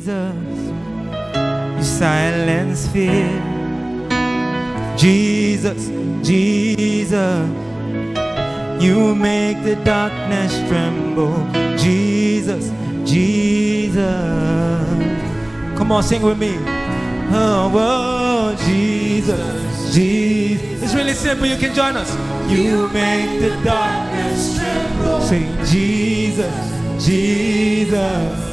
Jesus, you silence fear. Jesus, Jesus, you make the darkness tremble. Jesus, Jesus. Come on, sing with me. Oh, oh, Jesus, Jesus. It's really simple, you can join us. You make the darkness tremble. Say, Jesus, Jesus.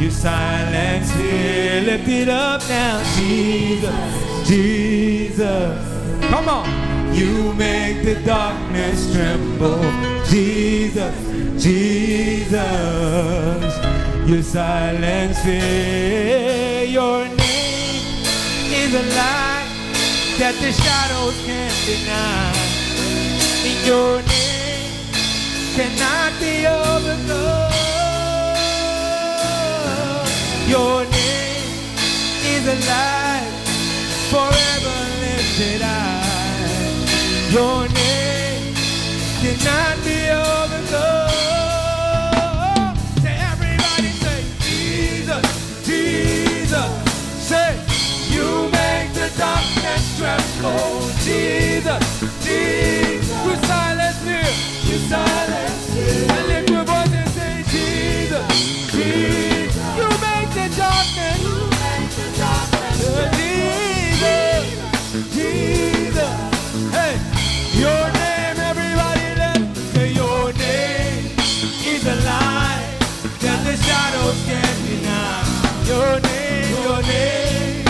You silence fear. Lift it up now. Jesus, Jesus. Come on. You make the darkness tremble. Jesus, Jesus. You silence fear. Your name is a light that the shadows can't deny. In your name cannot be overcome. Your name is a light forever lifted high. Your name cannot be overcome. Say, everybody say, Jesus, Jesus. Say, you make the darkness tremble. Jesus, Jesus. You silence fear. You silence fear. And lift your voice and say, Jesus, Jesus. You make the darkness. You make the darkness tremble. Jesus, Jesus. Hey, your name, everybody, let say your name is a light that the shadows can't deny. Your name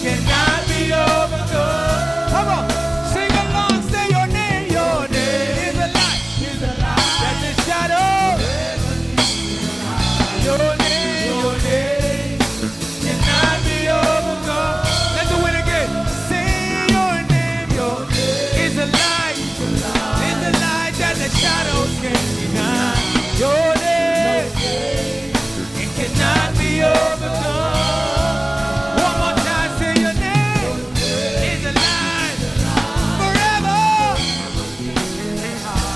cannot be overcome. Come on, sing along, say your name is a light that the shadows. Your name cannot be overcome. Let's do it again. Say your name is a light that the shadows can't deny. Your name, it cannot be overcome. One more time, say your name is a light forever.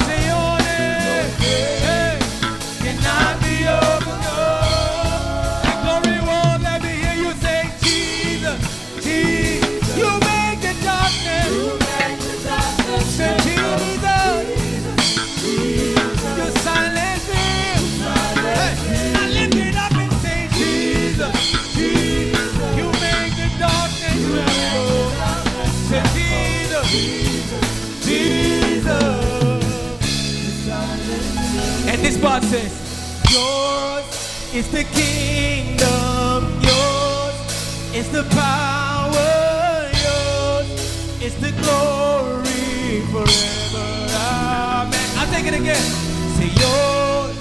Say your name, hey, cannot be overcome. And glory won't let me hear you say Jesus, Jesus. You make the darkness. Say Jesus. You silence him. Hey, I lift it up and say Jesus, Jesus. You make the darkness tremble. Say Jesus, Jesus. And this part says, yours is the kingdom, yours is the power, yours is the glory forever. Amen. I'll take it again. Say yours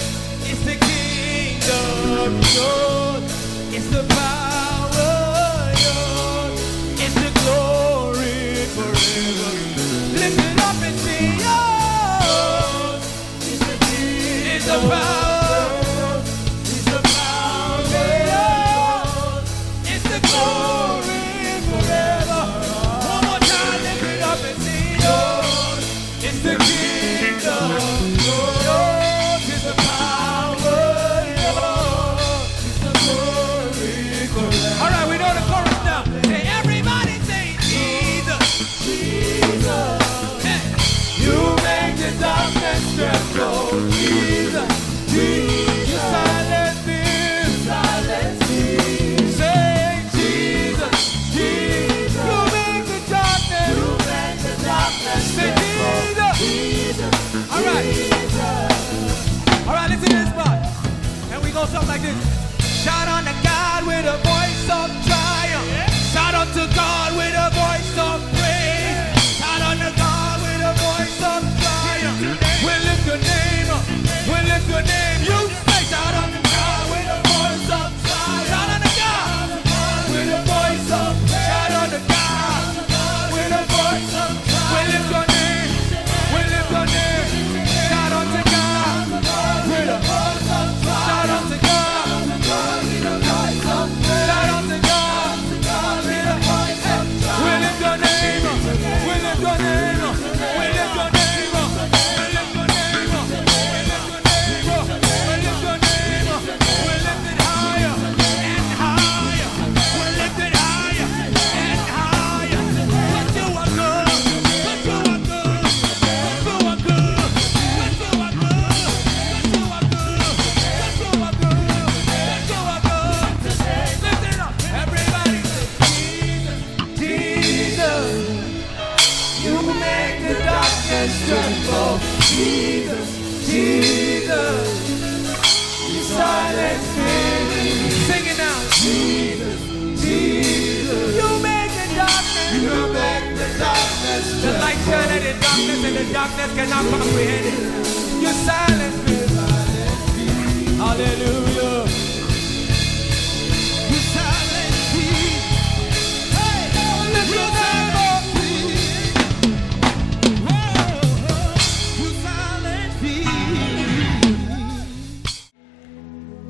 is the kingdom, yours is the power, yours is the glory forever. Lift it up and say yours is the kingdom, is the power, is the power, yours is the glory forever. One more time, lift it up and say yours is the kingdom. Yours is the power, yours is The darkness cannot comprehend it. You silence me. Hallelujah. You silence me. Hey, lift your name up. You silence me.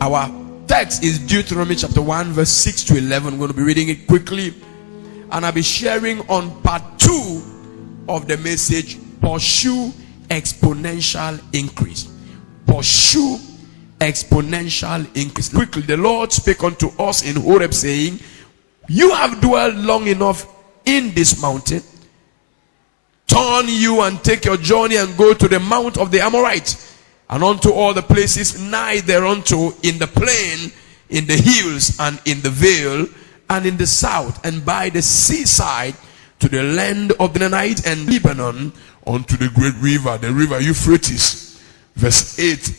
Our text is Deuteronomy chapter 1 verse 6 to 11. I'm going to be reading it quickly, and I'll be sharing on part 2 of the message, pursue exponential increase. Pursue exponential increase. Quickly, the Lord spake unto us in Horeb, saying, you have dwelt long enough in this mountain. Turn you and take your journey and go to the mount of the Amorites, and unto all the places nigh thereunto, in the plain, in the hills, and in the vale, and in the south, and by the seaside, to the land of the Canaanites and Lebanon, unto the great river, the river Euphrates. Verse 8.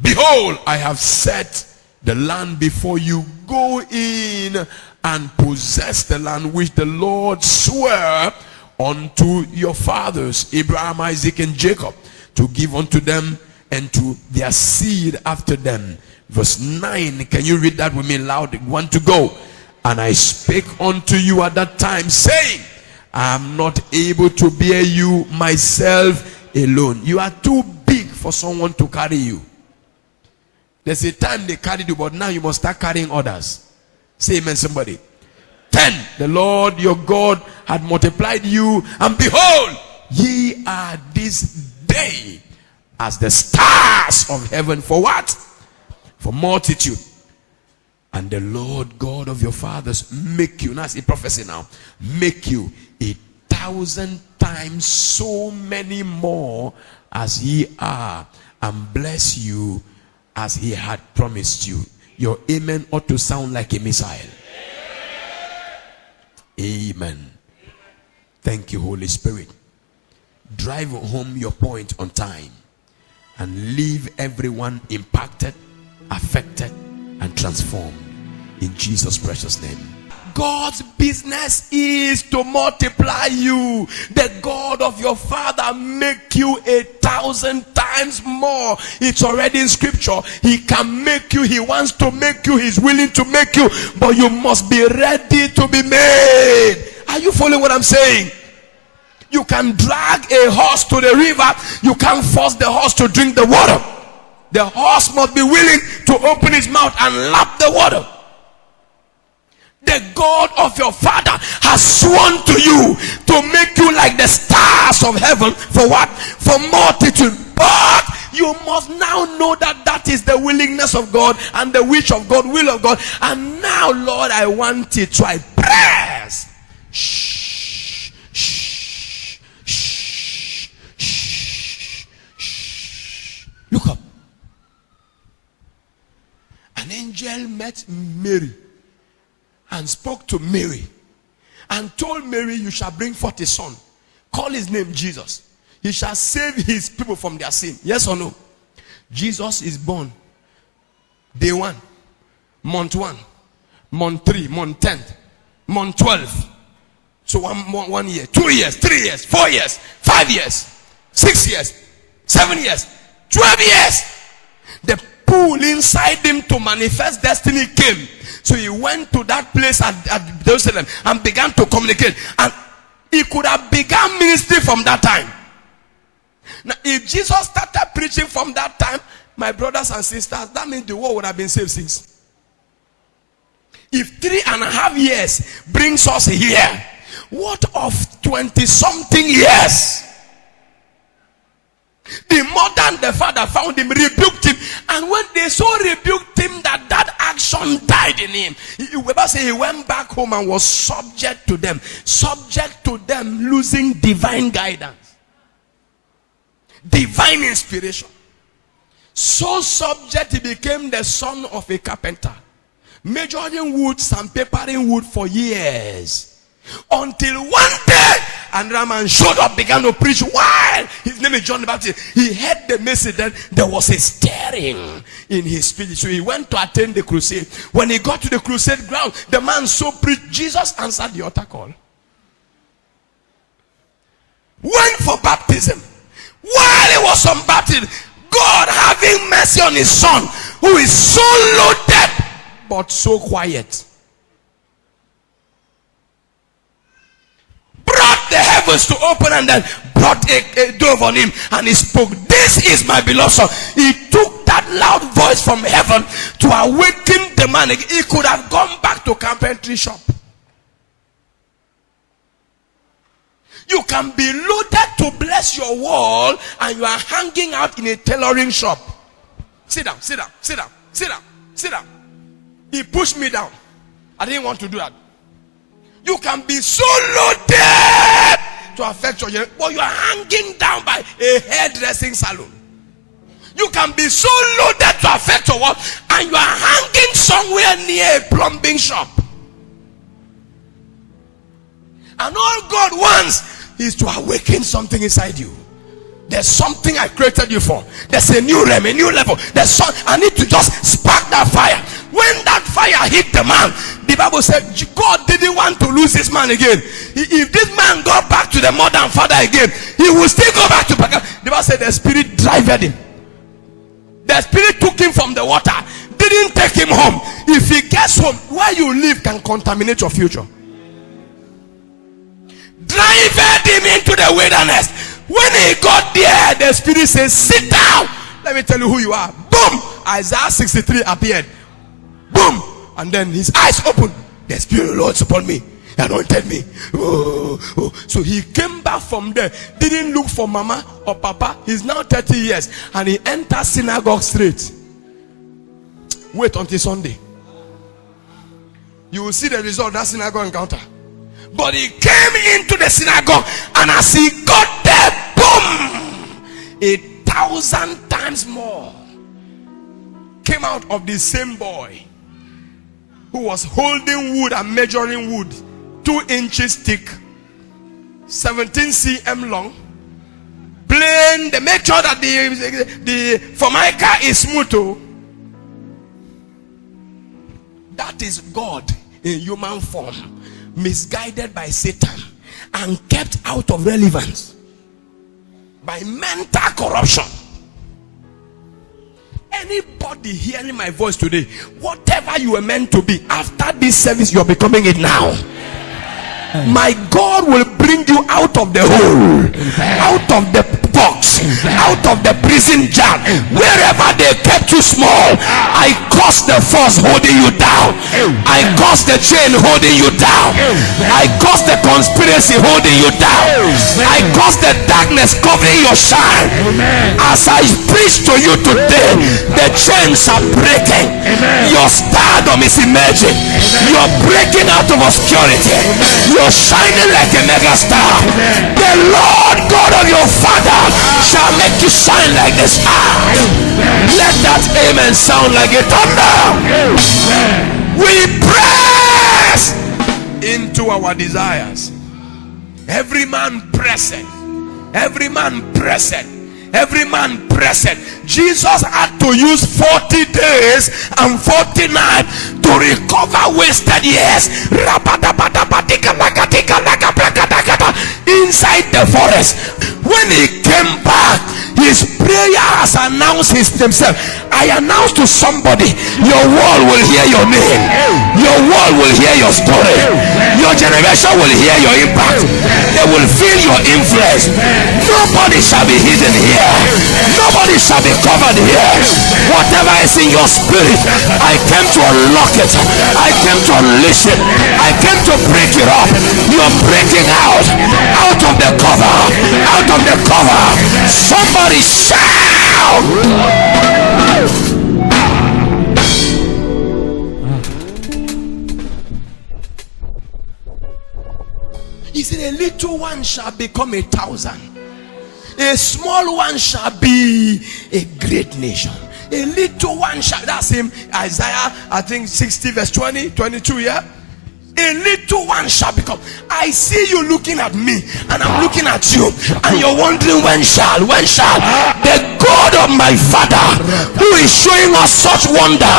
Behold, I have set the land before you. Go in and possess the land which the Lord sware unto your fathers, Abraham, Isaac, and Jacob, to give unto them and to their seed after them. Verse 9. Can you read that with me loud? 1 to go. And I spake unto you at that time, saying, I am not able to bear you myself alone. You are too big for someone to carry you. There's a time they carried you, but now you must start carrying others. Say amen, somebody. 10. The Lord your God had multiplied you, and behold, ye are this day as the stars of heaven. For what? For multitude. And the Lord God of your fathers make you, now it's a prophecy now, make you 1,000 times so many more as ye are, and bless you as he had promised you. Your amen ought to sound like a missile. Amen. Thank you, Holy Spirit. Drive home your point on time and leave everyone impacted, affected, and transformed in Jesus' precious name. God's business is to multiply you. The God of your father make you 1,000 times more. It's already in scripture. He can make you. He wants to make you. He's willing to make you. But you must be ready to be made. Are you following what I'm saying? You can drag a horse to the river. You can't force the horse to drink the water. The horse must be willing to open his mouth and lap the water. The God of your father has sworn to you to make you like the stars of heaven. For what? For multitude. But you must now know that that is the willingness of God and the wish of God, will of God. And now, Lord, I want it. So I press. Shh, shh, shh, shh, shh. Look up. An angel met Mary and spoke to Mary and told Mary, you shall bring forth a son. Call his name Jesus. He shall save his people from their sin. Yes or no? Jesus is born day 1, month 1, month 3, month 10, month 12. So 1 year, 2 years, 3 years, 4 years, 5 years, 6 years, 7 years, 12 years. The pull inside him to manifest destiny came. So he went to that place at Jerusalem and began to communicate. And he could have begun ministry from that time. Now, if Jesus started preaching from that time, my brothers and sisters, that means the world would have been saved since. If 3.5 years brings us here, what of 20-something years? The mother and the father found him, rebuked him, and when they so rebuked him that action died in him, he went back home and was subject to them, losing divine guidance, divine inspiration. So subject, he became the son of a carpenter, majoring wood, sandpapering wood for years. Until one day, another man showed up, began to preach. While his name is John the Baptist, he heard the message that there was a stirring in his spirit. So he went to attend the crusade. When he got to the crusade ground, the man so preached. Jesus answered the altar call. went for baptism. While he was on baptism, God, having mercy on his son, who is so loaded but so quiet, brought the heavens to open and then brought a dove on him, and he spoke, "This is my beloved son." He took that loud voice from heaven to awaken the man. He could have gone back to carpentry shop. You can be loaded to bless your wall and you are hanging out in a tailoring shop. Sit down, sit down, sit down, sit down, sit down. He pushed me down. I didn't want to do that. You can be so loaded to affect your, but you are hanging down by a hairdressing salon. You can be so loaded to affect your work and you are hanging somewhere near a plumbing shop. And all God wants is to awaken something inside you. There's something I created you for. There's a new realm, a new level. There's some, I need to just spark that fire. When that fire hit the man, the Bible said God didn't want to lose this man again. If this man got back to the mother and father again, he will still go back to Baka. The Bible said the spirit driven him. The spirit took him from the water, didn't take him home. If he gets home, where you live can contaminate your future. Driven him into the wilderness. When he got there, the spirit says, "Sit down. Let me tell you who you are." Boom! Isaiah 63 appeared. Boom! And then his eyes opened. "The Spirit of the Lord is upon me. He anointed me." Oh. So he came back from there. Didn't look for mama or papa. He's now 30 years. And he entered synagogue straight. Wait until Sunday. You will see the result of that synagogue encounter. But he came into the synagogue, and as he got there, boom, 1,000 times more came out of the same boy who was holding wood and measuring wood 2 inches thick, 17 cm long, plain. They make sure that the formica is smooth. That is God in human form, misguided by Satan and kept out of relevance by mental corruption. Anybody hearing my voice today, whatever you were meant to be, after this service you are becoming it now. My God will bring you out of the hole, out of the box, out of the prison jail. Wherever they kept you small, I curse the force holding you down. I curse the chain holding you down. I curse the conspiracy holding you down. I curse the darkness covering your shine. As I preach to you today, the chains are breaking. Your stardom is emerging. You're breaking out of obscurity. You're shining like a mega star. The Lord God of your father shall make you shine like the stars. Let that amen sound like a thunder. We press into our desires. Every man presseth. Every man presseth. Every man presseth. Jesus had to use 40 days and 40 nights to recover wasted years inside the forest. When he came back, his prayer has announced himself. I announce to somebody, your world will hear your name. Your world will hear your story. Your generation will hear your impact. They will feel your influence. Nobody shall be hidden here. Nobody shall be covered here. Whatever is in your spirit, I came to unlock it. I came to unleash it. I came to break it up. You are breaking out of the cover. Out of the cover. Somebody shout. He said, a little one shall become 1,000. A small one shall be a great nation. A little one shall, that's him, Isaiah, I think 60 verse 20, 22, yeah? A little one shall become. I see you looking at me, and I'm looking at you, and you're wondering when shall the God of my father, who is showing us such wonder,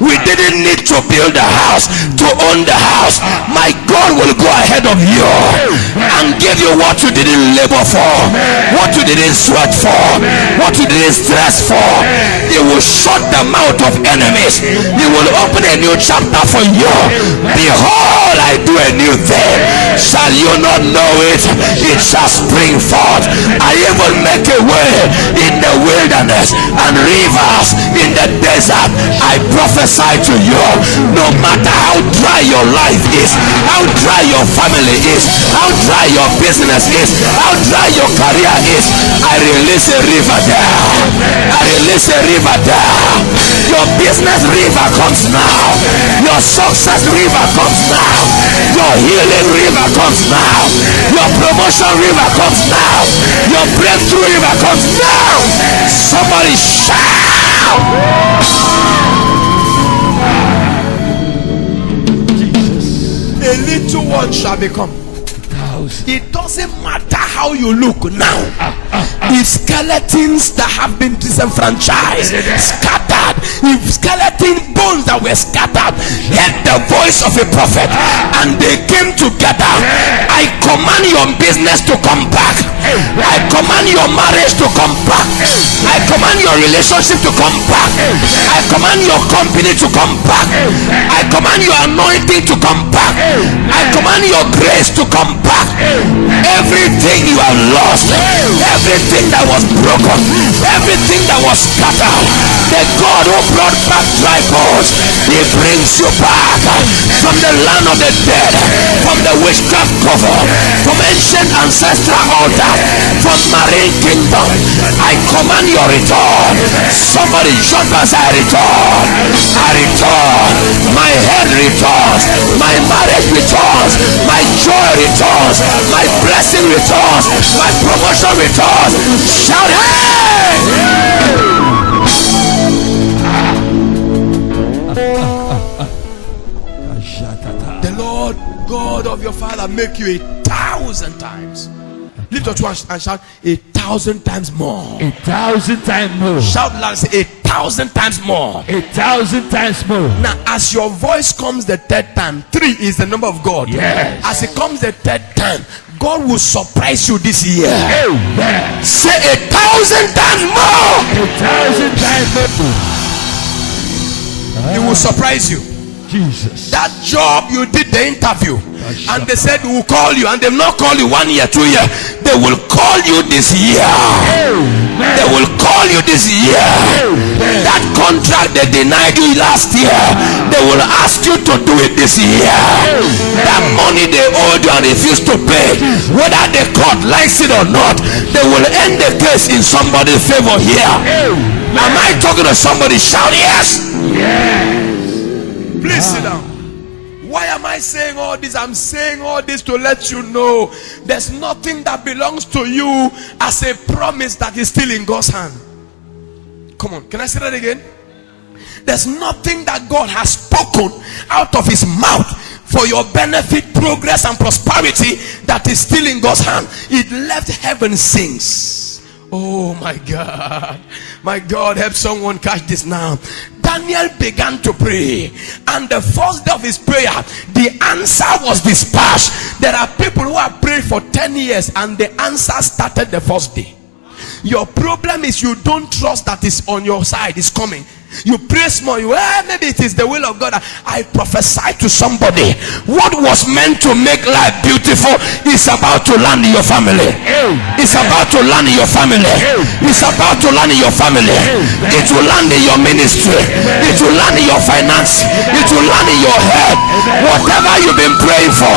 we didn't need to build a house to own the house. My God will go ahead of you and give you what you didn't labor for, what you didn't sweat for, what you didn't stress for. He will shut the mouth of enemies. He will open a new chapter for you. Behold, I do a new thing. Shall you not know it? It shall spring forth. I even make a way in the wilderness and rivers in the desert. I prophesy to you, no matter how dry your life is, how dry your family is, how dry your business is, how dry your career is, I release a river there. I release a river there. Your business river comes now. Your success river comes now. Your healing river comes now. Your promotion river comes now. Your breakthrough river comes now. Somebody shout. Jesus. A little one shall become. It doesn't matter how you look now. If skeletons that have been disenfranchised, scattered, if skeleton bones that were scattered heard the voice of a prophet and they came together, I command your business to come back. I command your marriage to come back. I command your relationship to come back. I command your company to come back. I command your anointing to come back. I command your grace to come back. Everything you have lost, everything that was broken, everything that was scattered, the God who brought back dry bones, he brings you back from the land of the dead, from the witchcraft cover, from ancient ancestral altar, from marine kingdom. I command your return. Somebody jump as I return. I return. My head returns. My marriage returns. My joy returns. My blessing returns. My promotion returns. Shout hey! The Lord God of your father make you 1,000 times. Lift your two hands and shout 1,000 times more. 1,000 times more. Shout loud, say 1,000 times more. 1,000 times more. Now, as your voice comes the third time, 3 is the number of God. Yes. As it comes the third time, God will surprise you this year. Amen. Say 1,000 times more. 1,000 times more. He will surprise you. Jesus. That job you did the interview and they said we will call you, and they've not called you 1 year, 2 years. They will call you this year. Amen. They will call you this year. Amen. That contract they denied you last year, they will ask you to do it this year. Amen. That money they owed you and refused to pay, whether the court likes it or not, they will end the case in somebody's favor here. Amen. Am I talking to somebody? Shout yes. Yes. Please sit down. Why am I saying all this? I'm saying all this to let you know there's nothing that belongs to you as a promise that is still in God's hand. Come on, can I say that again? There's nothing that God has spoken out of his mouth for your benefit, progress, and prosperity that is still in God's hand. It left heaven sings. Oh my God. My God, help someone catch this now. Daniel began to pray, and the first day of his prayer, the answer was dispatched. There are people who have prayed for 10 years and the answer started the first day. Your problem is you don't trust that it's on your side, it's coming. You pray small, maybe it is the will of God. I prophesy to somebody, what was meant to make life beautiful is about to land in your family. It's about to land in your family. It's about to land in your family. It will land in your ministry. It will land in your finance. It will land in your head. Whatever you've been praying for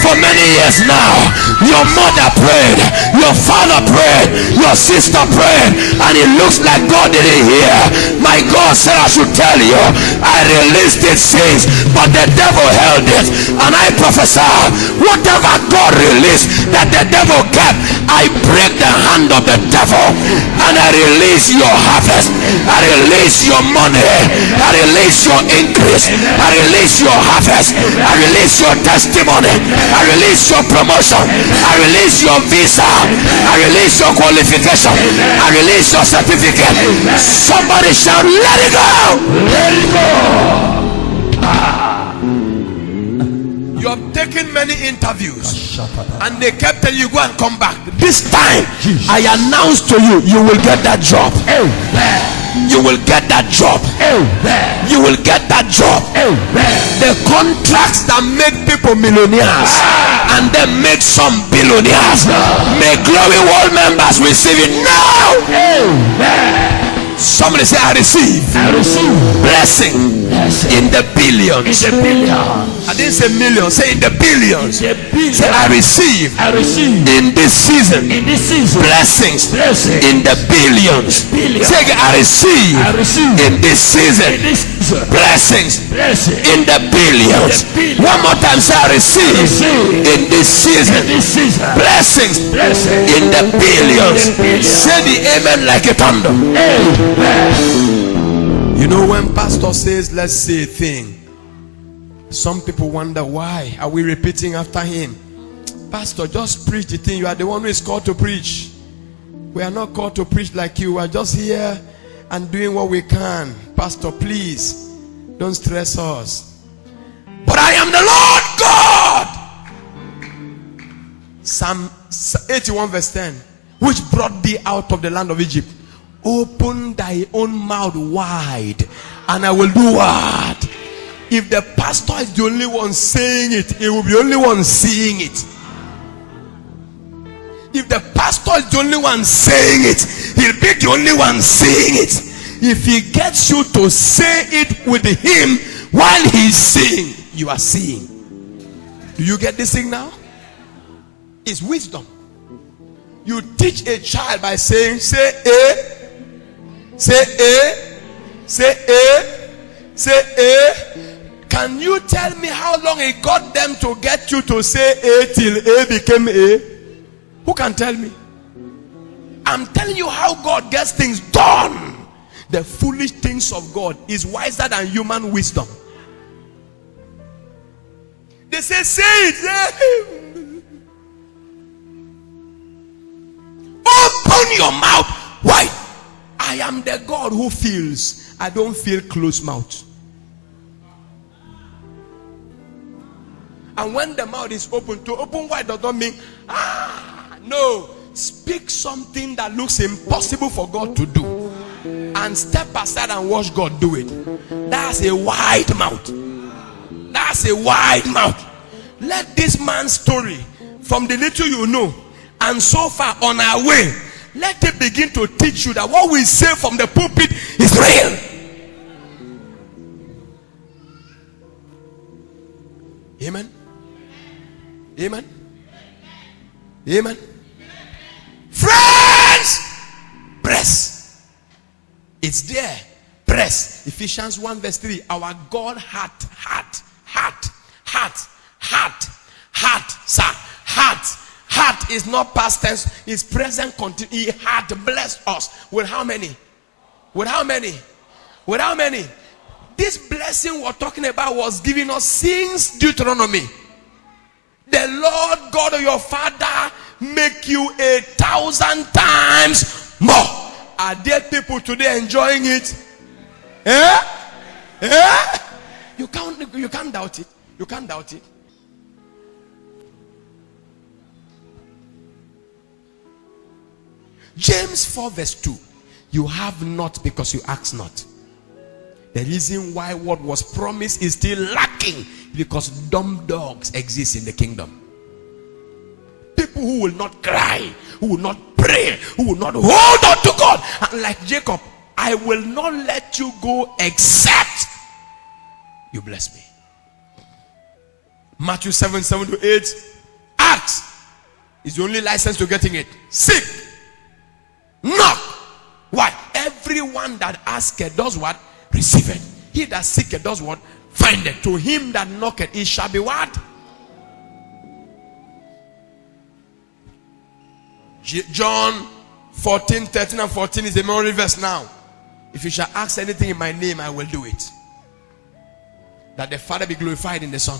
For many years now, your mother prayed, your father prayed, your sister prayed, and it looks like God didn't hear. My God said I should tell you, I released it since, but the devil held it. And I prophesy, whatever God released that the devil kept, I break the hand of the devil and I release your harvest. I release your money. I release your increase. I release your harvest. I release your testimony. I release your promotion. I release your visa. I release your qualification. I release your certificate. Somebody shout, let it go. Let it go. You have taken many interviews and they kept telling you go and come back. This time I announce to you, you will get that job. You will get that job. You will get that job. The contracts that make people millionaires and then make some billionaires, may Glory World members receive it now. Somebody say, I receive. I receive Blessing in the billions. in the billions. I didn't say millions, say in the billions. In the billions. Say, I receive I receive in this season in this season blessings blessing in the billions. Billions. Say again, I receive I receive in this season in this season blessings blessing in the billions. In the billions. One more time, say, I receive receive in this season in this season blessings blessing in the billions. In the billions. Say the amen like a thunder. Amen. You know, when pastor says let's say a thing, some people wonder, why are we repeating after him? Pastor, just preach the thing. You are the one who is called to preach. We are not called to preach like you. We are just here and doing what we can. Pastor, please don't stress us. But I am the Lord God. Psalm 81 verse 10, which brought thee out of the land of Egypt. Open thy own mouth wide and I will do what? If the pastor is the only one saying it, he will be the only one seeing it. If the pastor is the only one saying it, he'll be the only one seeing it. If he gets you to say it with him while he's saying, you are seeing. Do you get this thing now? It's wisdom. You teach a child by saying, say A, say A, say A, say A. Can you tell me how long it got them to get you to say A till A became A? Who can tell me? I'm telling you how God gets things done. The foolish things of God is wiser than human wisdom. They say it. Open your mouth wide. I am the God who feels. I don't feel closed mouth. And when the mouth is open, to open wide does not mean no. Speak something that looks impossible for God to do and step aside and watch God do it. That's a wide mouth. That's a wide mouth. Let this man's story, from the little you know and so far on our way, let it begin to teach you that what we say from the pulpit is real. Amen. Amen. Amen. Friends, press. It's there. Press. Ephesians 1 verse 3. Our God heart, sir. Heart is not past tense. It's present continuous. He had blessed us with how many? With how many? With how many? This blessing we're talking about was given us since Deuteronomy. The Lord God of your father make you 1,000 times more. Are there people today enjoying it? You can't doubt it. You can't doubt it. James 4 verse 2. You have not because you ask not. The reason why what was promised is still lacking because dumb dogs exist in the kingdom. People who will not cry, who will not pray, who will not hold on to God. And like Jacob, I will not let you go except you bless me. Matthew 7:7-8. Ask is the only license to getting it. Seek. Knock. Why? Everyone that asketh does what? Receiveth. He that seeketh does what? Findeth. To him that knocketh it shall be what? John 14:13-14 is the memory verse now. If you shall ask anything in my name, I will do it, that the Father be glorified in the Son.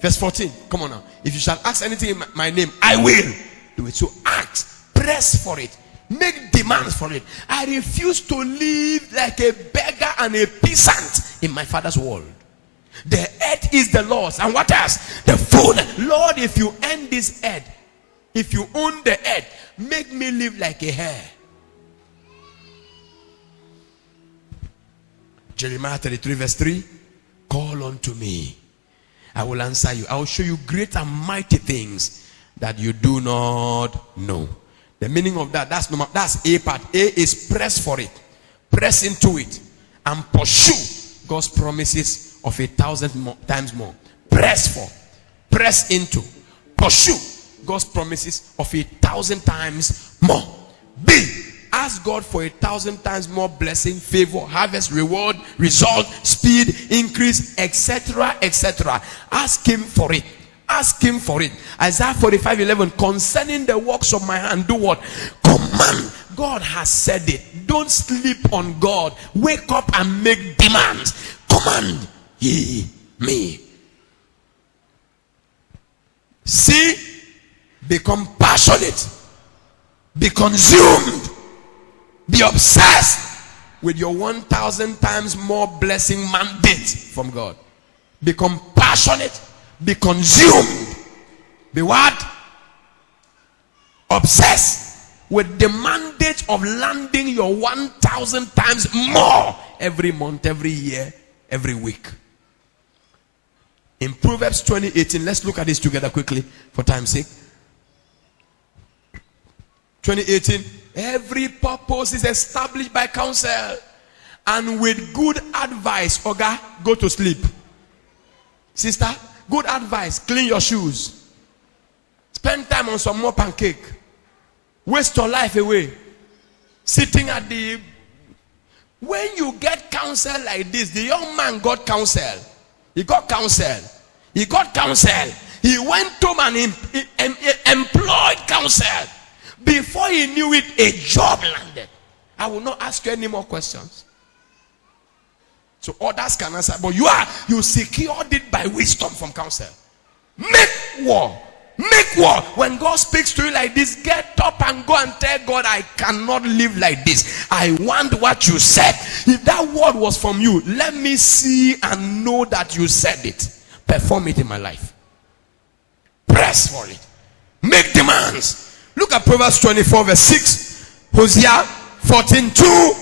Verse 14, come on now. If you shall ask anything in my name, I will do it. So ask, press for it, make demands for it. I refuse to live like a beggar and a peasant in my Father's world. The earth is the Lord's, and what else? The fullness. Lord, if you own this earth, if you own the earth, make me live like a hare. Jeremiah 33:3. Call unto me, I will answer you. I will show you great and mighty things that you do not know. The meaning of that, that's A part. A is press for it, press into it, and pursue God's promises of 1,000 times more. Press for, press into, pursue God's promises of 1,000 times more. B, ask God for 1,000 times more blessing, favor, harvest, reward, result, speed, increase, etc., etc. Ask him for it. Ask him for it. Isaiah 45:11. Concerning the works of my hand, do what? Command. God has said it. Don't sleep on God. Wake up and make demands. Command ye me. See, become passionate, be consumed, be obsessed with your 1,000 times more blessing mandate from God. Become passionate, be consumed, be what? Obsessed with the mandate of landing your 1,000 times more every month, every year, every week. In Proverbs 20:18, let's look at this together quickly for time's sake. 20:18, every purpose is established by counsel, and with good advice, Oga, go to sleep. Sister, good advice, clean your shoes. Spend time on some more pancake. Waste your life away. Sitting at the... When you get counsel like this, the young man got counsel. He got counsel. He got counsel. He went home and employed counsel. Before he knew it, a job landed. I will not ask you any more questions. So others can answer, but you secured it by wisdom from counsel. Make war. Make war. When God speaks to you like this, get up and go and tell God, I cannot live like this. I want what you said. If that word was from you, let me see and know that you said it. Perform it in my life. Press for it. Make demands. Look at Proverbs 24:6, Hosea 14:2,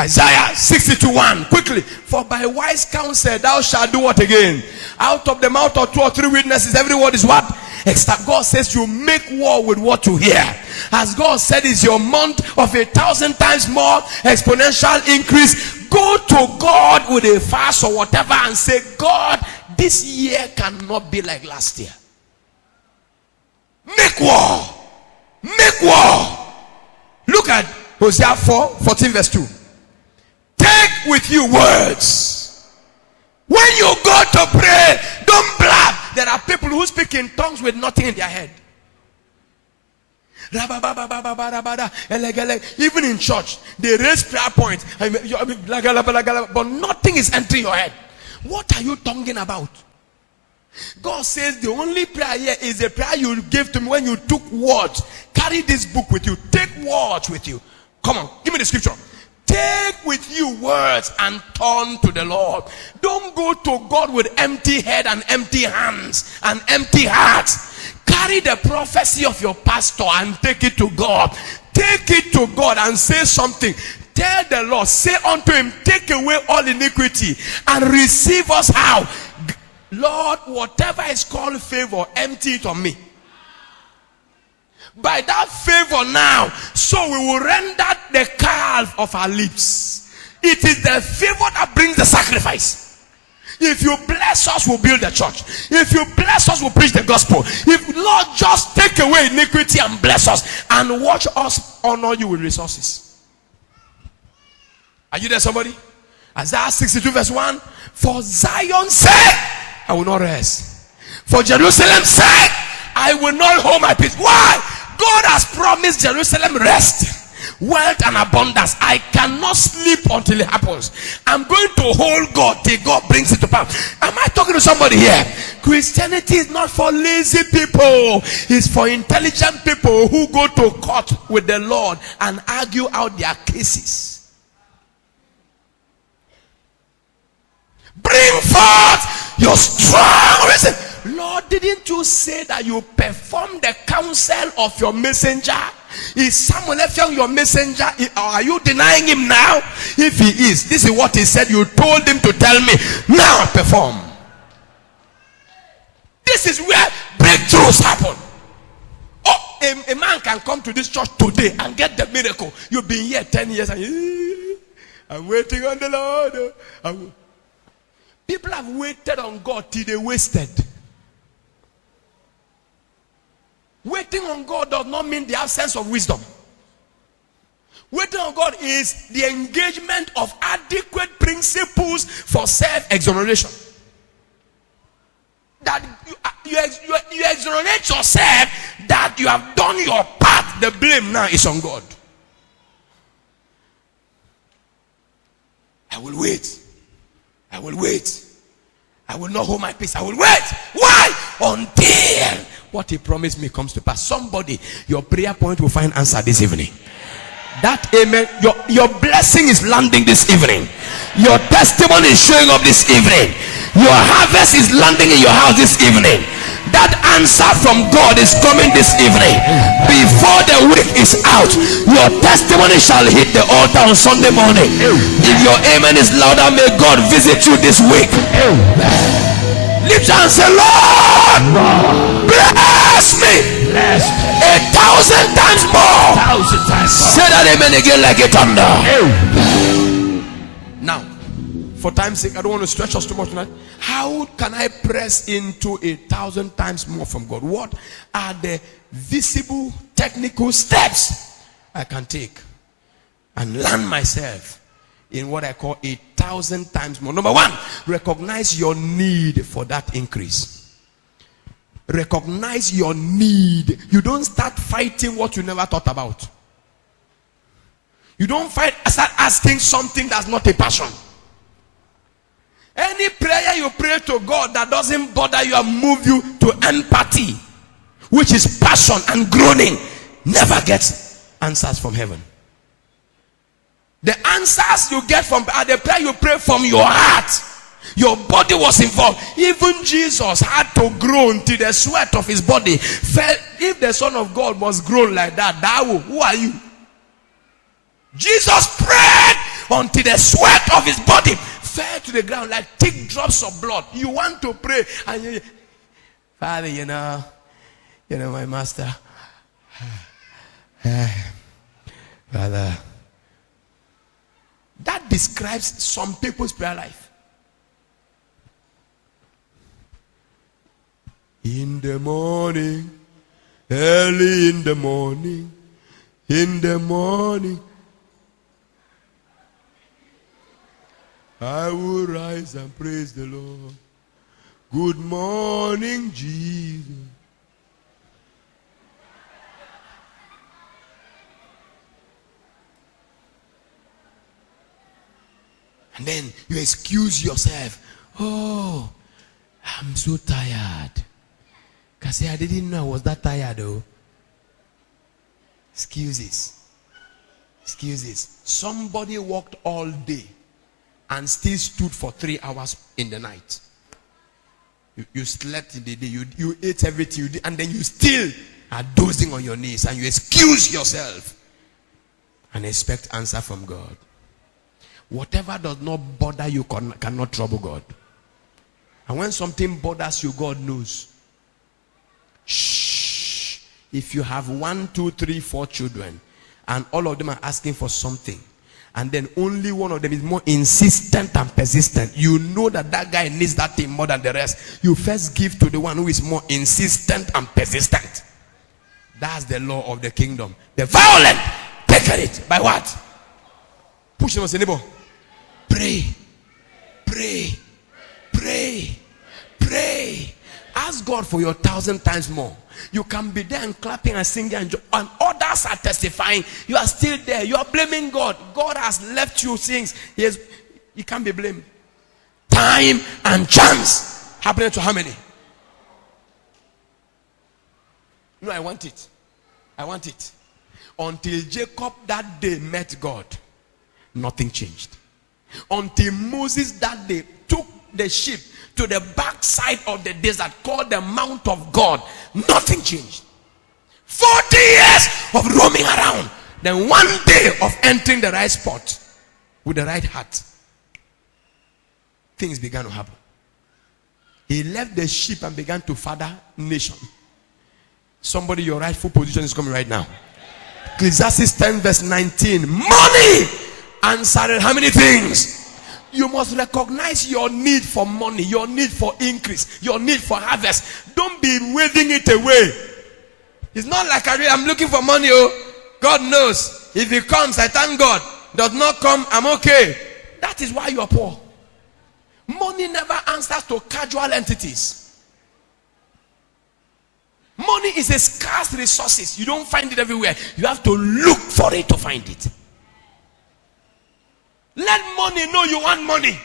Isaiah 62:1. Quickly. For by wise counsel thou shalt do what again? Out of the mouth of 2 or 3 witnesses, every word is what? Except God says you make war with what you hear. As God said, is your month of 1,000 times more exponential increase. Go to God with a fast or whatever and say, God, this year cannot be like last year. Make war. Make war. Look at Hosea 4:14-2. Take with you words. When you go to pray, don't blab. There are people who speak in tongues with nothing in their head. Even in church, they raise prayer points, but nothing is entering your head. What are you talking about? God says the only prayer here is the prayer you gave to me when you took words. Carry this book with you. Take words with you. Come on, give me the scripture. Take with you words and turn to the Lord. Don't go to God with empty head and empty hands and empty hearts. Carry the prophecy of your pastor and take it to God. Take it to God and say something. Tell the Lord, say unto him, take away all iniquity and receive us how? Lord, whatever is called favor, empty it on me. By that favor now, so we will render the calf of our lips. It is the favor that brings the sacrifice. If you bless us, we'll build the church. If you bless us, we'll preach the gospel. If Lord, just take away iniquity and bless us and watch us honor you with resources. Are you there, somebody? Isaiah 62 verse 1. For Zion's sake, I will not rest. For Jerusalem's sake, I will not hold my peace. Why? God has promised Jerusalem rest, wealth and abundance. I cannot sleep until it happens. I'm going to hold God till God brings it to pass. Am I talking to somebody here? Christianity is not for lazy people. It's for intelligent people who go to court with the Lord and argue out their cases. Bring forth your strong reason. Lord, didn't you say that you perform the counsel of your messenger? Is Samuel Efiong your messenger? Or are you denying him now? If he is, this is what he said. You told him to tell me. Now perform. This is where breakthroughs happen. Oh, a man can come to this church today and get the miracle. You've been here 10 years and I'm waiting on the Lord. People have waited on God till they wasted. Waiting on God does not mean the absence of wisdom. Waiting on God is the engagement of adequate principles for self-exoneration. That you exonerate yourself that you have done your part. The blame now is on God. I will wait. I will wait. I will not hold my peace. I will wait. Why? Until what he promised me comes to pass. Somebody, your prayer point will find answer this evening. That amen. Your blessing is landing this evening. Your testimony is showing up this evening. Your harvest is landing in your house this evening. That answer from God is coming this evening. Before the week is out, your testimony shall hit the altar on Sunday morning. If your amen is louder, may God visit you this week. Lift your hand and say, Lord, bless me. Bless me. 1,000 times more. 1,000 times more. Say that amen again like a thunder. Now, for time's sake, I don't want to stretch us too much tonight. How can I press into 1,000 times more from God? What are the visible technical steps I can take and land myself in what I call 1,000 times more? Number one, recognize your need for that increase. Recognize your need. You don't start fighting what you never thought about. You don't start asking something that's not a passion. Any prayer you pray to God that doesn't bother you and move you to empathy, which is passion and groaning, never gets answers from heaven. The answers you get from the prayer you pray from your heart. Your body was involved. Even Jesus had to groan till the sweat of his body fell. If the Son of God was grown like that, who are you? Jesus prayed until the sweat of his body fell to the ground like thick drops of blood. You want to pray and you, Father, you know my master. Father. That describes some people's prayer life. In the morning, early in the morning, I will rise and praise the Lord. Good morning, Jesus. And then you excuse yourself. Oh, I'm so tired. Because I didn't know I was that tired though. Excuses. Somebody walked all day and still stood for 3 hours in the night. You slept in the day, you ate everything you did, and then you still are dozing on your knees and you excuse yourself and expect answer from God. Whatever does not bother you cannot trouble God. And when something bothers you, God knows. Shh. If you have 1, 2, 3, 4 children and all of them are asking for something, and then only one of them is more insistent and persistent, you know that that guy needs that thing more than the rest. You first give to the one who is more insistent and persistent. That's the law of the kingdom. The violent take it by what? Push him on the neighbor. Pray, pray, pray, pray. Ask God for your 1,000 times more. You can be there and clapping and singing and others are testifying. You are still there. You are blaming God. God has left you things. He can't be blamed. Time and chance happening to how many? No, I want it. I want it. Until Jacob that day met God, nothing changed. Until Moses that day took the sheep to the backside of the desert called the Mount of God, nothing changed. 40 years of roaming around, then one day of entering the right spot with the right heart, things began to happen. He left the sheep and began to father nation. Somebody, your rightful position is coming right now. Ecclesiastes 10 verse 19. Money answered how many things? You must recognize your need for money, your need for increase, your need for harvest. Don't be waving it away. It's not like I'm looking for money. Oh, God knows. If it comes, I thank God. Does not come, I'm okay. That is why you are poor. Money never answers to casual entities. Money is a scarce resource. You don't find it everywhere. You have to look for it to find it. Let money know you want money.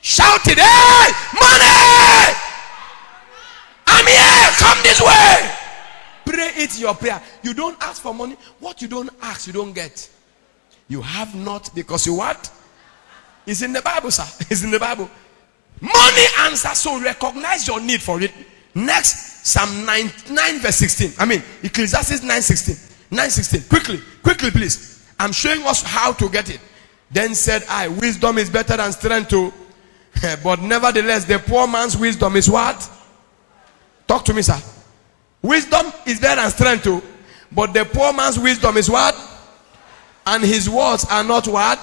Shout it, hey, money! I'm here, come this way. Pray it your prayer. You don't ask for money. What you don't ask, you don't get. You have not because you what? It's in the Bible, sir. It's in the Bible. Money answers, so recognize your need for it. Next, Psalm 9 verse 16. Ecclesiastes 9:16. 9:16. Quickly, please. I'm showing us how to get it. Then said I, wisdom is better than strength too. But nevertheless, the poor man's wisdom is what? Talk to me, sir. Wisdom is better than strength too. But the poor man's wisdom is what? And his words are not what?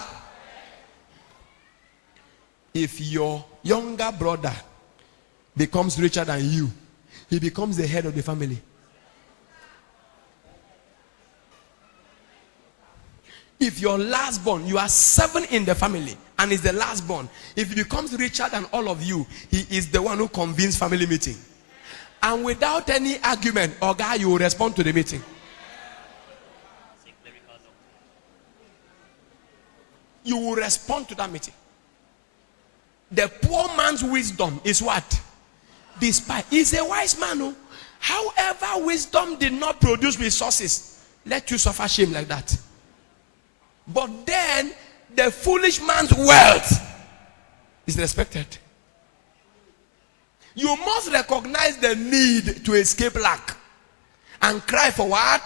If your younger brother becomes richer than you, he becomes the head of the family. If your last born, you are 7 in the family and is the last born, if he becomes richer than all of you, he is the one who convenes family meeting. And without any argument or guy, you will respond to the meeting. You will respond to that meeting. The poor man's wisdom is what? Despite. He's a wise man. Oh. However, wisdom did not produce resources. Let you suffer shame like that. But then, the foolish man's wealth is respected. You must recognize the need to escape lack and cry for what?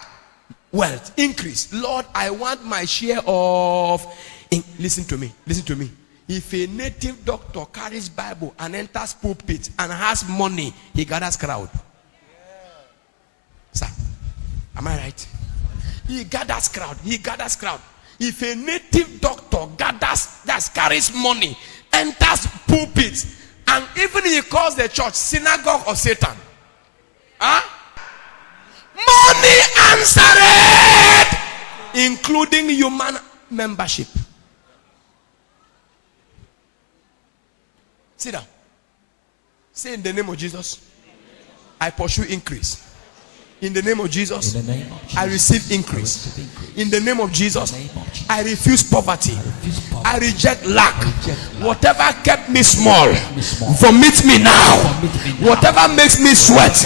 Wealth, increase. Lord, I want my share of... Listen to me. If a native doctor carries Bible and enters pulpit and has money, he gathers crowd. Sir, am I right? He gathers crowd. If a native doctor carries money, enters pulpit, and even he calls the church synagogue of Satan. Money answered, including human membership. Sit down. Say, in the name of Jesus, I pursue increase. In the name of Jesus, I receive increase. In the name of Jesus, I refuse poverty. I reject lack. Whatever kept me small, vomit me now. Whatever makes me sweat,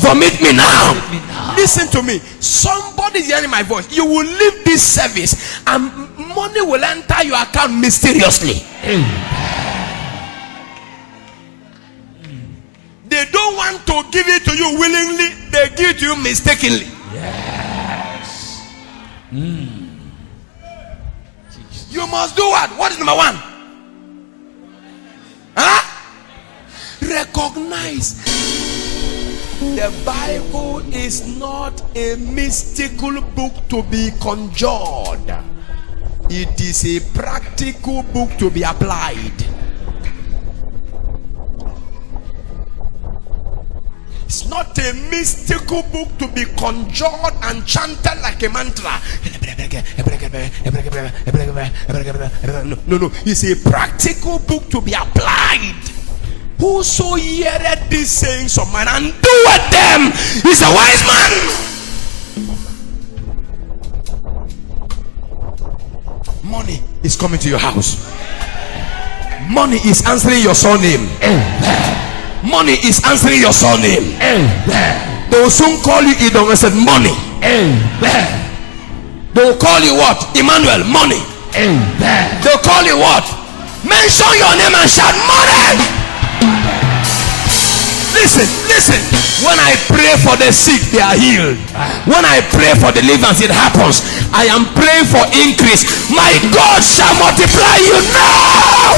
vomit me now. Listen to me. Somebody is hearing my voice. You will leave this service and money will enter your account mysteriously. They don't want to give it to you willingly, they give it to you mistakenly. Yes. You must do what? What is number one? Recognize. The Bible is not a mystical book to be conjured. It is a practical book to be applied. It's not a mystical book to be conjured and chanted like a mantra. No. It's a practical book to be applied. Whoso heareth these sayings of mine and doeth them is a wise man. Money is coming to your house. Money is answering your surname. Money is answering your surname. They will soon call you Edom and said money. They will call you what? Emmanuel, money. They will call you what? Mention your name and shout money. Listen. When I pray for the sick, they are healed. When I pray for deliverance, it happens. I am praying for increase. My God shall multiply you now.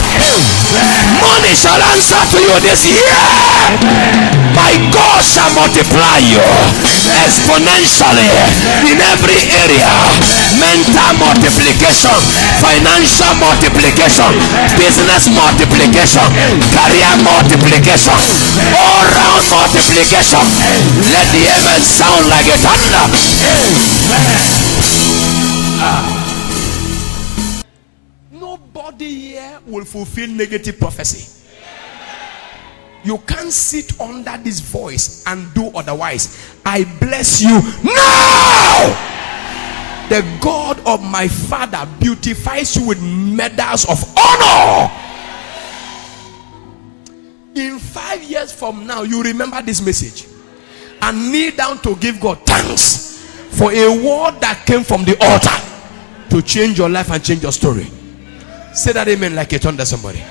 Money shall answer to you this year. My God shall multiply you exponentially in every area. Mental multiplication, financial multiplication, business multiplication, career multiplication, all round multiplication. Let the amen sound like a thunder. Nobody here will fulfill negative prophecy. You can't sit under this voice and do otherwise. I bless you now. The God of my father beautifies you with medals of honor. In 5 years from now, you remember this message and kneel down to give God thanks for a word that came from the altar to change your life and change your story. Say that amen like a thunder, somebody.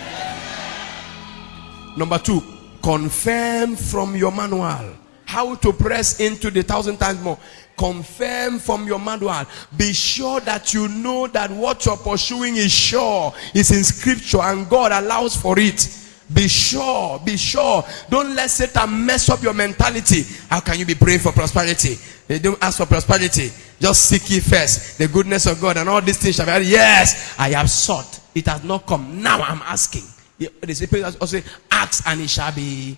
Number 2, confirm from your manual. How to press into the 1,000 times more. Confirm from your manual. Be sure that you know that what you're pursuing is sure. It's in scripture and God allows for it. Be sure. Don't let Satan mess up your mentality. How can you be praying for prosperity? They don't ask for prosperity. Just seek ye first the goodness of God, and all these things shall be added. Yes, I have sought. It has not come. Now I'm asking. The people also say, ask and it shall be.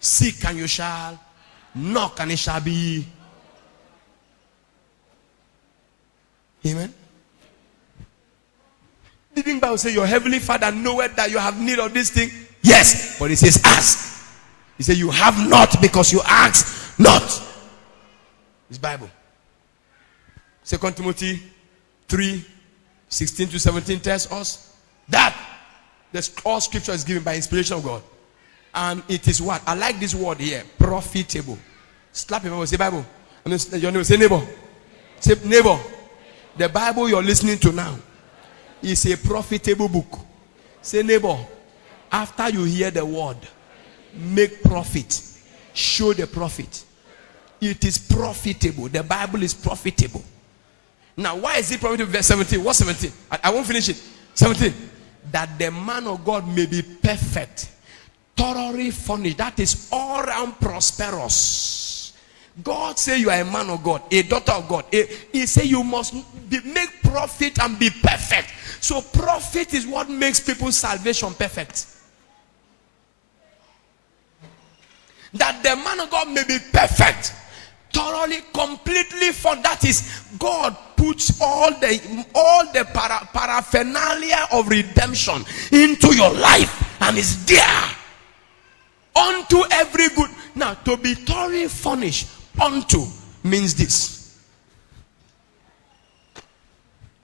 Seek and you shall. Knock and it shall be. Amen. Didn't Bible say your heavenly Father knoweth that you have need of this thing? Yes, but it says ask. He said you have not because you ask not. It's Bible. 2 Timothy 3:16-17 tells us that all scripture is given by inspiration of God. And it is what? I like this word here. Profitable. Slap your neighbor. Say Bible. Your neighbor. Say neighbor. Say neighbor. The Bible you're listening to now is a profitable book. Say neighbor. After you hear the word, make profit. Show the profit. It is profitable. The Bible is profitable. Now, why is it profitable? Verse 17. What 17? I won't finish it. 17. That the man of God may be perfect, thoroughly furnished. That is all round prosperous. God say you are a man of God, a daughter of God. He say you must make profit and be perfect. So profit is what makes people's salvation perfect. That the man of God may be perfect, thoroughly, completely furnished. That is, God puts all the paraphernalia of redemption into your life and is there unto every good. Now, to be thoroughly furnished unto means this.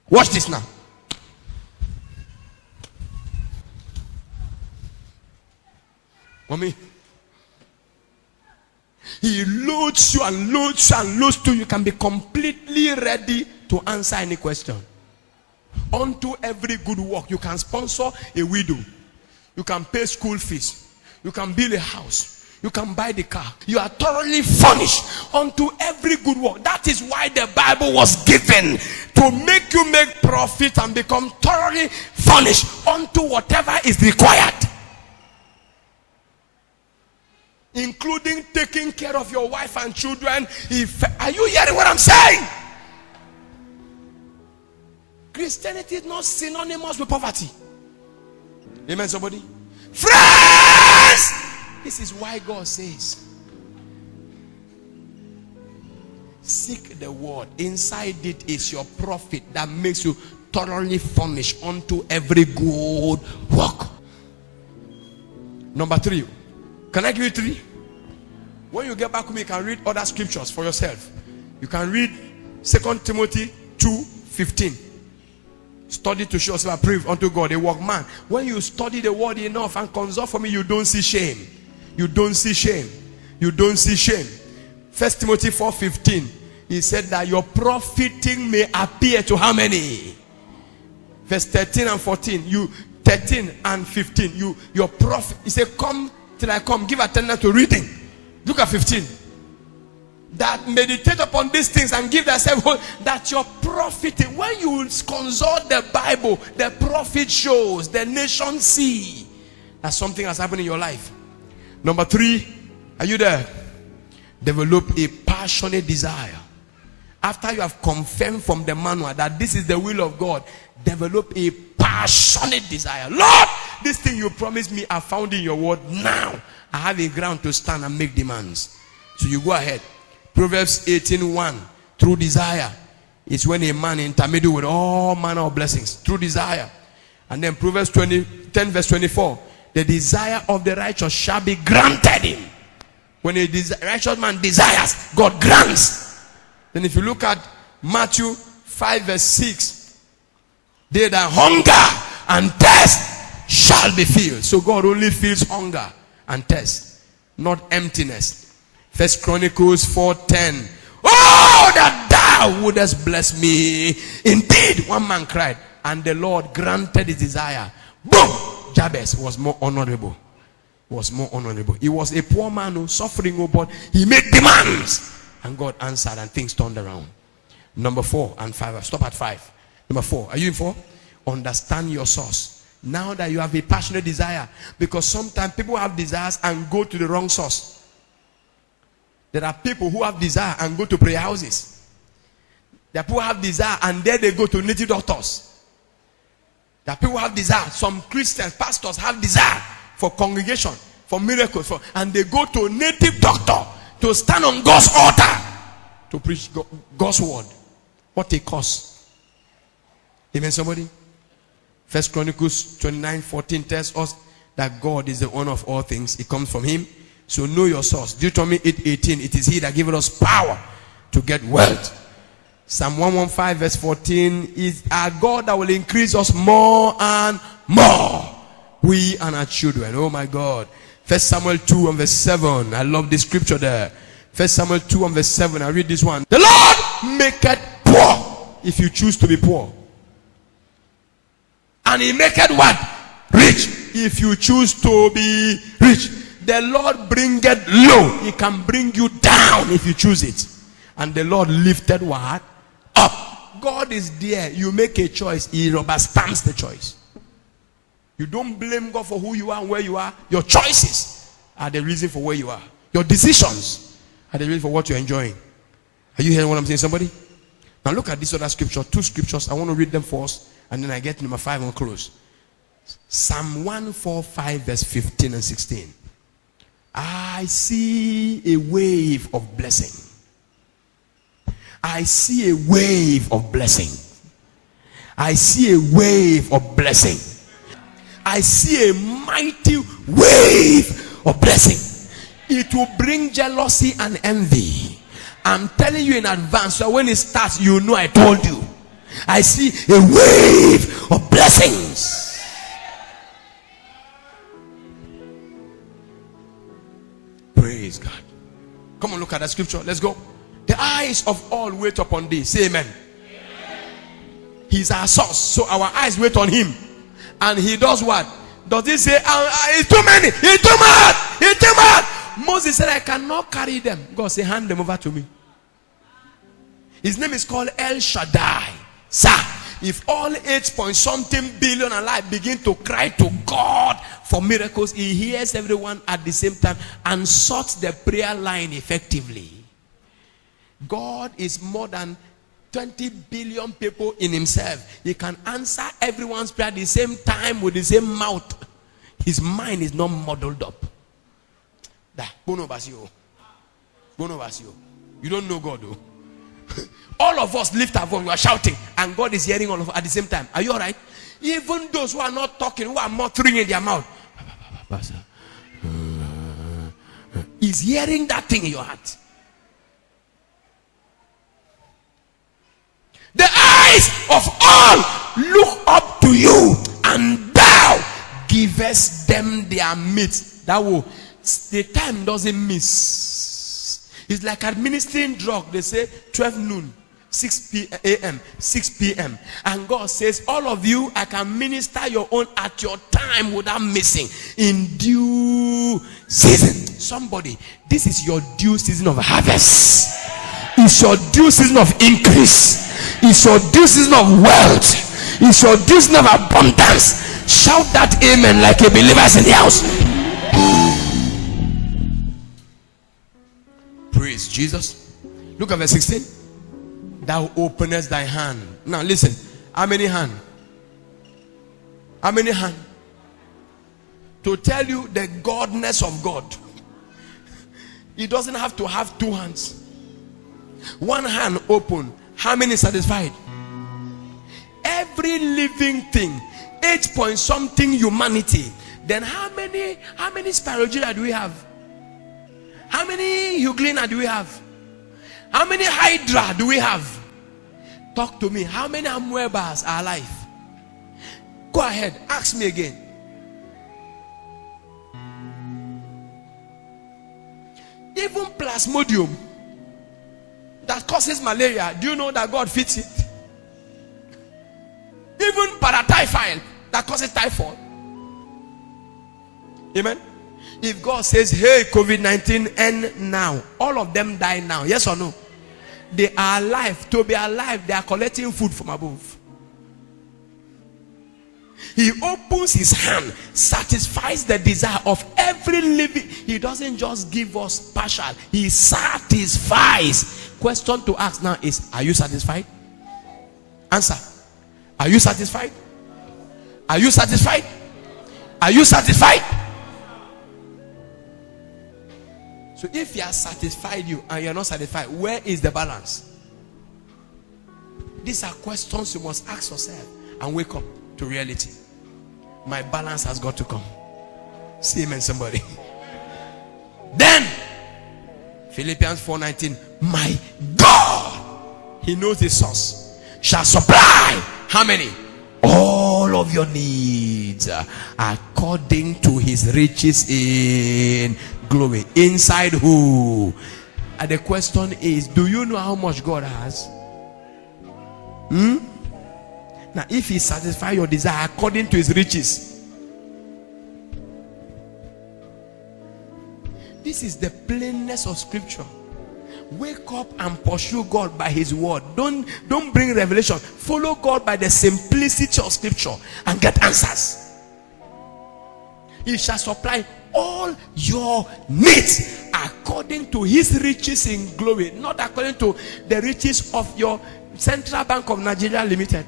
Watch this now. Mommy, he loads you and loads you and loads to you. Can be completely ready to answer any question. Unto every good work. You can sponsor a widow. You can pay school fees. You can build a house. You can buy the car. You are thoroughly furnished unto every good work. That is why the Bible was given, to make you make profit and become thoroughly furnished unto whatever is required. Including taking care of your wife and children. Are you hearing what I'm saying? Christianity is not synonymous with poverty. Amen, somebody? Friends! This is why God says, seek the word. Inside it is your profit that makes you thoroughly furnished unto every good work. Number 3. Can I give you 3? When you get back home, you can read other scriptures for yourself. You can read 2 Timothy 2:15. Study to show yourself approved unto God, a workman. When you study the word enough and consult for me, you don't see shame. You don't see shame. You don't see shame. 1 Timothy 4:15. He said that your profiting may appear to how many? Verse 13 and 14. 13 and 15. Your profit. He said, come till I come. Give attendance to reading. Look at 15. That meditate upon these things and give thyself whole, that your profiting. When you consult the Bible, the prophet shows, the nation see that something has happened in your life. Number 3, are you there? Develop a passionate desire. After you have confirmed from the manual that this is the will of God, develop a passionate desire. Lord, this thing you promised me, I found in your word. Now I have a ground to stand and make demands. So you go ahead. Proverbs 18:1. Through desire is when a man intermeddle with all manner of blessings. Through desire. And then Proverbs 10 verse 24. The desire of the righteous shall be granted him. When a righteous man desires, God grants. Then if you look at Matthew 5 verse 6. They that hunger and thirst shall be filled. So God only fills hunger and thirst, not emptiness. 1 Chronicles 4:10. Oh, that thou wouldest bless me. Indeed, one man cried, and the Lord granted his desire. Boom! Jabez was more honorable. He was a poor man suffering, but he made demands. And God answered and things turned around. Number 4 and 5. I'll stop at 5. Number 4. Are you in 4? Understand your source. Now that you have a passionate desire. Because sometimes people have desires and go to the wrong source. There are people who have desire and go to prayer houses. There are people who have desire and there they go to native doctors. There are people who have desire. Some Christians, pastors have desire for congregation, for miracles, and they go to a native doctor to stand on God's altar to preach God's word. What a cost. Amen, somebody? 1 Chronicles 29:14 tells us that God is the owner of all things. It comes from him. So know your source. Deuteronomy 8:18. It is he that giveth us power to get wealth. Psalm 115 verse 14 is our God that will increase us more and more. We and our children. Oh my God. 1 Samuel 2 and verse 7. I love this scripture there. 1 Samuel 2 and verse 7. I read this one. The Lord maketh poor if you choose to be poor. And he maketh what? Rich if you choose to be rich. The Lord bringeth low. He can bring you down if you choose it. And the Lord lifted what? Up. God is there. You make a choice. He rubber stamps the choice. You don't blame God for who you are and where you are. Your choices are the reason for where you are. Your decisions are the reason for what you're enjoying. Are you hearing what I'm saying, somebody? Now look at this other scripture. 2 scriptures. I want to read them first. And then I get to number 5 and close. Psalm 145 verse 15 and 16. I see a wave of blessing. I see a wave of blessing. I see a wave of blessing. I see a mighty wave of blessing. It will bring jealousy and envy. I'm telling you in advance, so when it starts, you know I told you. I see a wave of blessings. Praise God. Come on, look at that scripture. Let's go. The eyes of all wait upon thee. Say amen. He's our source. So our eyes wait on him. And he does what? Does he say, it's too many, it's too much, it's too much? Moses said, I cannot carry them. God said, hand them over to me. His name is called El Shaddai. Sir, if all 8-point-something billion alive begin to cry to God for miracles, he hears everyone at the same time and sorts the prayer line effectively. God is more than 20 billion people in himself. He can answer everyone's prayer at the same time with the same mouth. His mind is not muddled up. You don't know God, though. All of us lift our voice, we are shouting, and God is hearing all of us at the same time. Are you all right? Even those who are not talking, who are muttering in their mouth, He's hearing that thing in your heart. The eyes of all look up to you, and thou givest them their meat. The time doesn't miss. It's like administering drug. They say 12 noon, 6 a.m., 6 p.m. And God says, all of you, I can minister your own at your time without missing. In due season. Somebody, this is your due season of harvest. It's your due season of increase. It's your due season of wealth. It's your due season of abundance. Shout that amen like a believer in the house. Praise Jesus. Look at verse 16. Thou openest thy hand. Now listen. How many hand? How many hand? To tell you the godness of God. He doesn't have to have two hands. One hand open. How many satisfied? Every living thing, 8 point something humanity. Then how many Spirogyra do we have? How many Euglena do we have? How many Hydra do we have? Talk to me. How many amoebas are alive? Go ahead, ask me again. Even Plasmodium that causes malaria, do you know that God fits it? Even paratyphoid that causes typhoid. Amen. If God says, hey, COVID-19 end now, all of them die now, yes or no? They are alive. To be alive, they are collecting food from above. He opens his hand, satisfies the desire of every living. He doesn't just give us partial, he satisfies. Question to ask now is, are you satisfied? Answer. Are you satisfied? Are you satisfied? Are you satisfied? So if he has satisfied you and you're not satisfied, where is the balance? These are questions you must ask yourself and wake up to reality. My balance has got to come. See amen, somebody. Then Philippians 4:19, my God, he knows his source, shall supply how many? All of your needs according to his riches in glory. Inside who? And the question is, do you know how much God has? Now, if he satisfies your desire according to his riches, this is the plainness of scripture. Wake up and pursue God by his word. Don't bring revelation. Follow God by the simplicity of scripture and get answers. He shall supply all your needs according to his riches in glory, not according to the riches of your Central Bank of Nigeria Limited.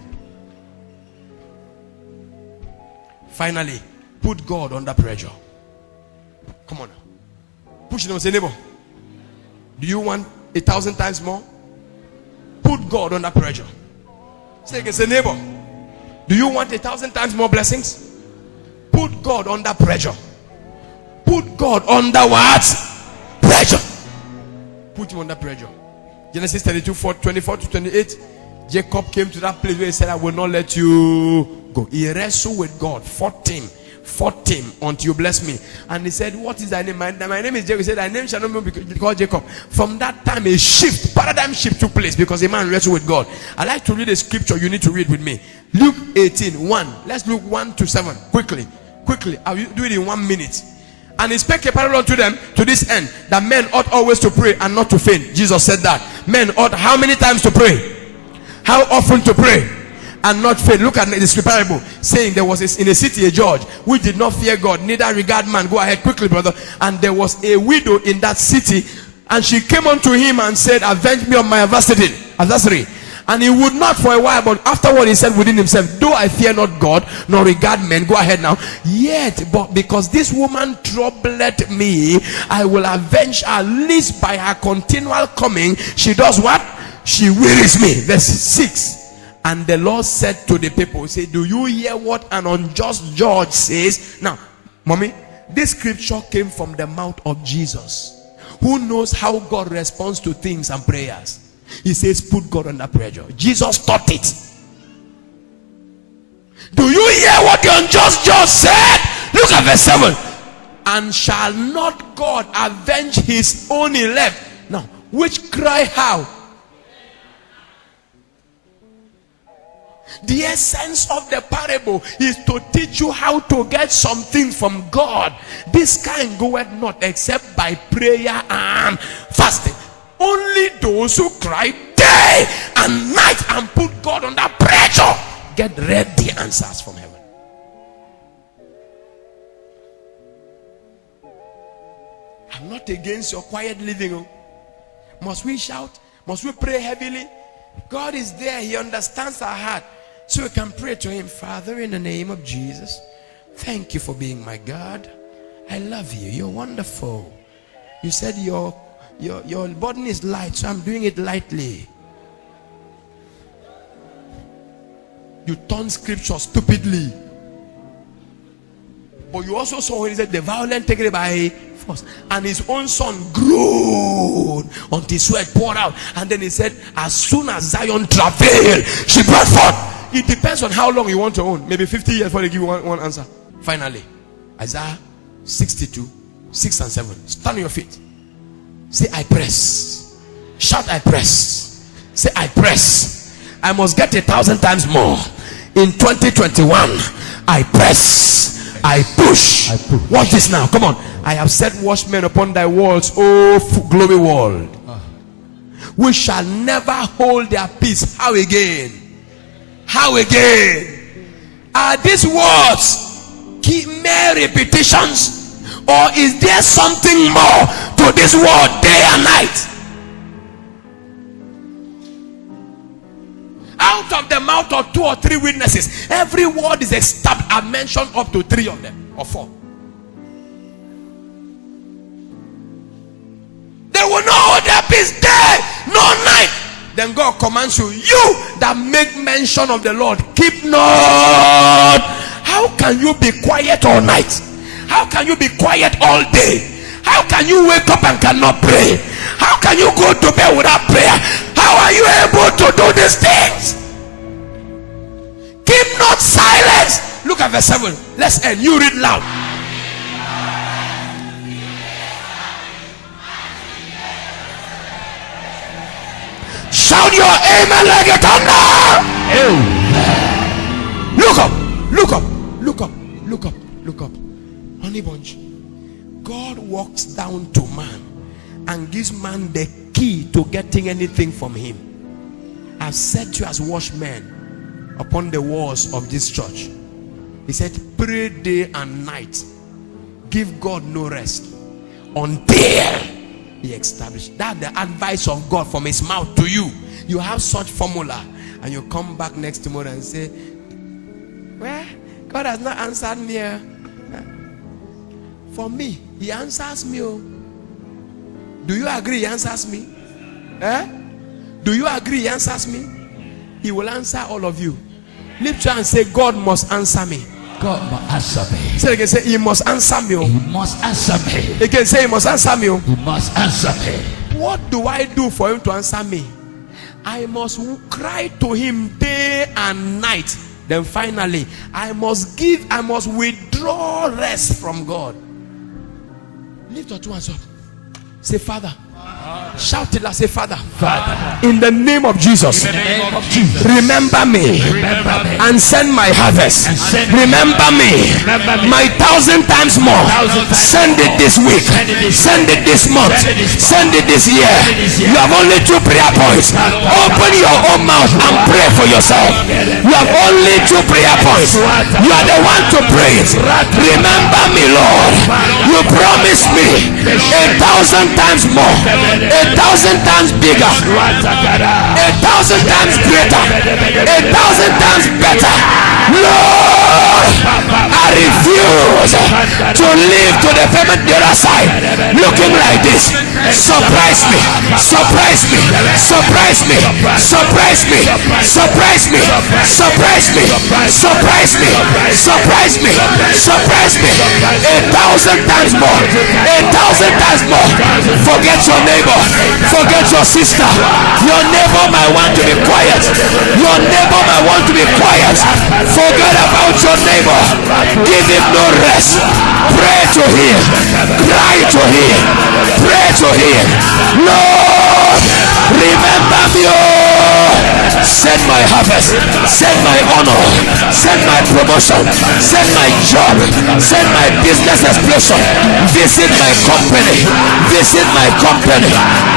Finally, put God under pressure. Come on now. Push it on, say neighbor. Do you want 1,000 times more? Put God under pressure. Say again, say neighbor. Do you want 1,000 times more blessings? Put God under pressure. Put God under what? Pressure. Put him under pressure. Genesis 32:24-28. Jacob came to that place where he said, I will not let you go. He wrestled with God, fought him until you bless me. And he said, what is thy name? My name is Jacob. He said, thy name shall not be called Jacob. From that time, a paradigm shift took place because a man wrestled with God. I like to read a scripture you need to read with me. Luke 18:1. Let's look 1-7. Quickly. I'll do it in 1 minute. And he spake a parable unto them to this end, that men ought always to pray and not to faint. Jesus said that. Men ought how many times to pray? How often to pray? And not faint. Look at the parable, saying there was in a city a judge which did not fear God, neither regard man. Go ahead quickly, brother. And there was a widow in that city, and she came unto him and said, avenge me of my adversary. And he would not for a while, but afterward he said within himself, though I fear not God, nor regard men. Go ahead now. Yet, but because this woman troubled me, I will avenge her, lest by her continual coming, she does what? She wearies me. Verse 6. And the Lord said to the people, say, do you hear what an unjust judge says? Now, mommy, this scripture came from the mouth of Jesus, who knows how God responds to things and prayers. He says, put God under pressure. Jesus taught it. Do you hear what the unjust judge said? Look at verse 7. And shall not God avenge his own elect? Now, which cry how? The essence of the parable is to teach you how to get something from God. This kind goeth not except by prayer and fasting. Only those who cry day and night and put God under pressure get ready answers from heaven. I'm not against your quiet living. Must we shout? Must we pray heavily? God is there. He understands our heart. So we can pray to him. Father, in the name of Jesus, thank you for being my God. I love you. You're wonderful. You said your burden is light, so I'm doing it lightly. You turn scripture stupidly. But you also saw when he said the violent take it by force, and his own son groaned until sweat poured out. And then he said, as soon as Zion travailed, she brought forth. It depends on how long you want to own. Maybe 50 years before they give you one answer. Finally, Isaiah 62, 6 and 7. Stand on your feet. Say, I press. Shout, I press. Say, I press. I must get 1,000 times more. In 2021, I press. I push. Watch this now. Come on. I have set watchmen upon thy walls, O glory world. We shall never hold their peace. How again? How again? Are these words mere repetitions? Or is there something more to this word day and night? Out of the mouth of 2 or 3 witnesses, every word is established. I mentioned up to 3 of them or 4. They will not hold their peace day nor night. Then God commands you, you that make mention of the Lord, keep not. How can you be quiet all night? How can you be quiet all day? How can you wake up and cannot pray? How can you go to bed without prayer? How are you able to do these things? Keep not silence. Look at verse 7. Let's end. You read loud. Shout your amen like a thunder. Look up, look up, look up, look up, look up. Honey bunch. God walks down to man and gives man the key to getting anything from him. I've set you as watchmen upon the walls of this church. He said, pray day and night. Give God no rest until he established. That's the advice of God from his mouth to you. You have such formula and you come back next tomorrow and say, well, God has not answered me. For me, he answers me. Do you agree he answers me? Do you agree he answers me? He will answer all of you. Lift your hand and say, God must answer me. God must answer me. Say again, say, he must answer me. He must answer me. Again, say, he must answer me. He must answer me. What do I do for him to answer me? I must cry to him day and night. Then finally, I must withdraw rest from God. Lift your 2 hands up. Say, Father. Shout it, say, Father. Father. In the name of Jesus. In the name of Jesus. Remember me. Remember me. And send my harvest. Remember me. My 1,000 times more. Send it this week. Send it this month. Send it this year. You have only 2 prayer points. Open your own mouth and pray for yourself. You have only 2 prayer points. You are the one to pray it. Remember me, Lord. You promised me 1,000 times more. 1,000 times bigger, 1,000 times greater, 1,000 times better. Lord, I refuse to live to the payment the other side looking like this. Surprise me, surprise me, surprise me, surprise me, surprise me, surprise me, surprise me, surprise me, surprise me. 1,000 times more, 1,000 times more. Forget your neighbor, forget your sister. Your neighbor might want to be quiet. Your neighbor might want to be quiet. Forget about your neighbor. Give him no rest. Pray to him, cry to him, pray to him. Lord, remember me. Oh, send my harvest, send my honor, send my promotion, send my job, send my business explosion. Visit my company, visit my company,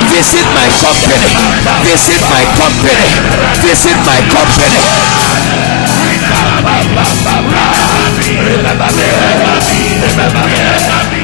visit my company, visit my company, visit my company. Remember me.